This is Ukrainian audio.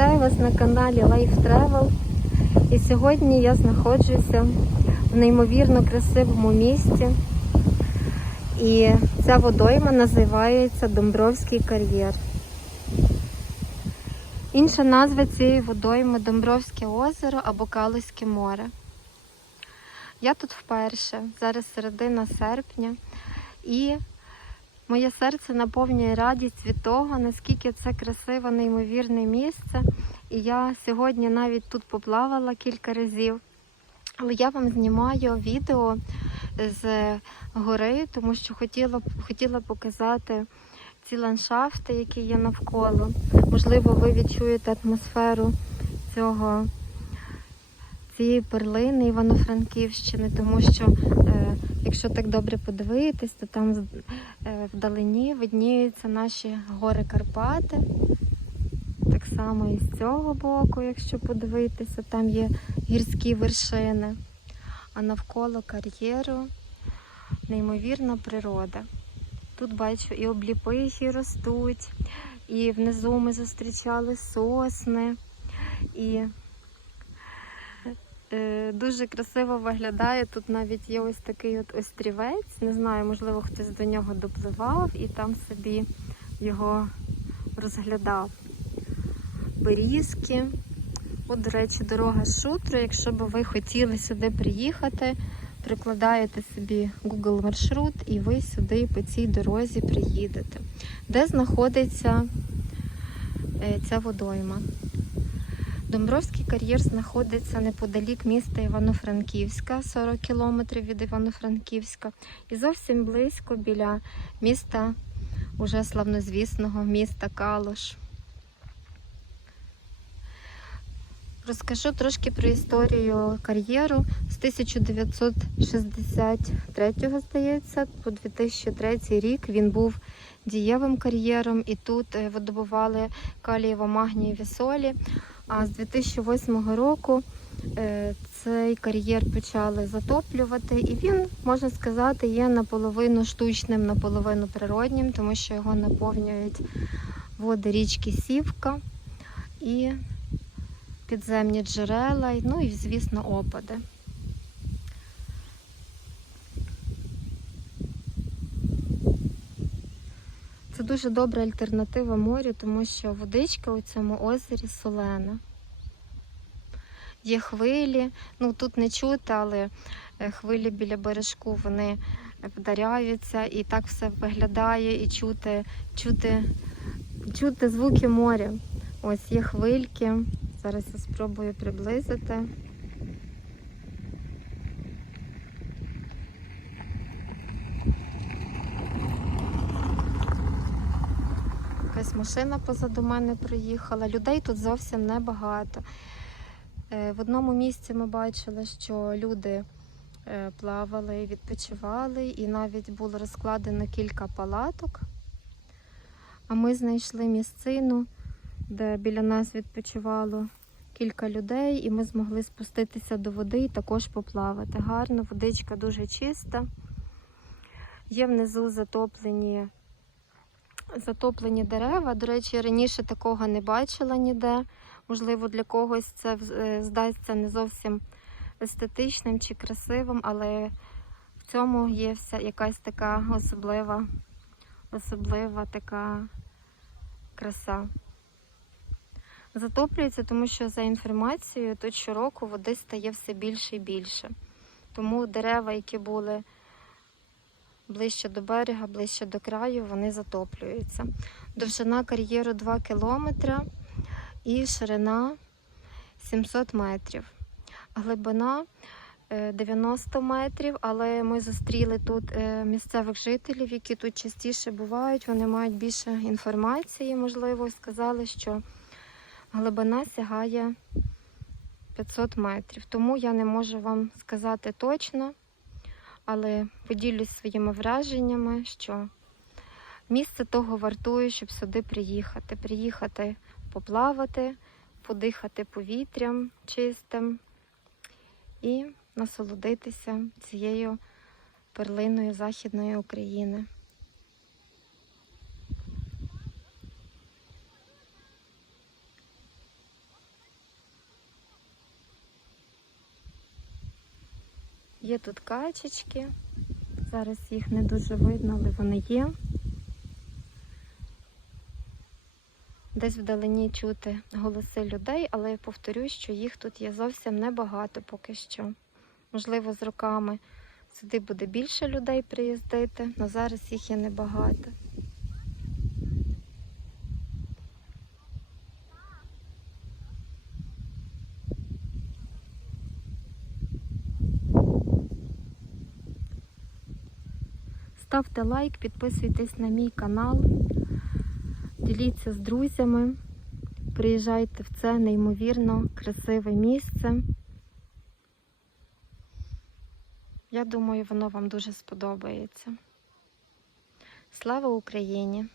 Вітаю вас на каналі Life Travel. І сьогодні я знаходжуся в неймовірно красивому місті. І ця водойма називається Домбровський кар'єр. Інша назва цієї водойми Домбровське озеро або Калузьке море. Я тут вперше, зараз середина серпня, і моє серце наповнює радість від того, наскільки це красиве, неймовірне місце. І я сьогодні навіть тут поплавала кілька разів. Але я вам знімаю відео з гори, тому що хотіла, хотіла показати ці ландшафти, які є навколо. Можливо, ви відчуєте атмосферу цього, цієї перлини Івано-Франківщини, тому що, е, якщо так добре подивитись, то там е, вдалині видніються наші гори Карпати. Так само і з цього боку, якщо подивитися, там є гірські вершини, а навколо кар'єру неймовірна природа. Тут бачу і обліпихи ростуть, і внизу ми зустрічали сосни. І дуже красиво виглядає. Тут навіть є ось такий от острівець. Не знаю, можливо, хтось до нього допливав і там собі його розглядав. Берізки. От, до речі, дорога з шутру. Якщо б ви хотіли сюди приїхати, прикладаєте собі Google маршрут і ви сюди по цій дорозі приїдете. Де знаходиться е, ця водойма? Домбровський кар'єр знаходиться неподалік міста Івано-Франківська, 40 кілометрів від Івано-Франківська, і зовсім близько біля міста, уже славнозвісного міста Калуш. Розкажу трошки про історію кар'єру з 1963, здається, по 2003 рік він був дієвим кар'єром, і тут е, видобували калієво-магнієві солі. А з 2008 року е, цей кар'єр почали затоплювати, і він, можна сказати, є наполовину штучним, наполовину природнім, тому що його наповнюють води річки Сівка і підземні джерела, ну і, звісно, опади. Це дуже добра альтернатива морю, тому що водичка у цьому озері солена. Є хвилі, ну тут не чути, але е, хвилі біля бережку вони вдаряються і так все виглядає, і чути, чути, чути звуки моря. Ось є хвильки. Зараз я спробую приблизити. Якась машина позаду мене проїхала. Людей тут зовсім небагато. Е, В одному місці ми бачили, що люди е, плавали, відпочивали, і навіть було розкладено кілька палаток. А ми знайшли місцину, де біля нас відпочивало кілька людей, і ми змогли спуститися до води і також поплавати. Гарно, водичка дуже чиста. Є внизу затоплені, затоплені дерева. До речі, раніше такого не бачила ніде. Можливо, для когось це е, здасться не зовсім естетичним чи красивим, але в цьому є вся якась така особлива, особлива така краса. Затоплюється, тому що за інформацією тут щороку води стає все більше і більше. Тому дерева, які були ближче до берега, ближче до краю, вони затоплюються. Довжина кар'єру 2 кілометри і ширина 700 метрів. Глибина е, 90 метрів, але ми зустріли тут е, місцевих жителів, які тут частіше бувають. Вони мають більше інформації, можливо, сказали, що глибина сягає 500 метрів. Тому я не можу вам сказати точно, але поділюсь своїми враженнями, що місце того вартує, щоб сюди приїхати. Приїхати поплавати, подихати повітрям чистим і насолодитися цією перлиною Західної України. Є тут качечки. Зараз їх не дуже видно, але вони є. Десь вдалині чути голоси людей, але я повторюсь, що їх тут є зовсім небагато поки що. Можливо, з роками сюди буде більше людей приїздити, але зараз їх є небагато. Ставте лайк, підписуйтесь на мій канал, діліться з друзями, приїжджайте в це неймовірно красиве місце. Я думаю, воно вам дуже сподобається. Слава Україні!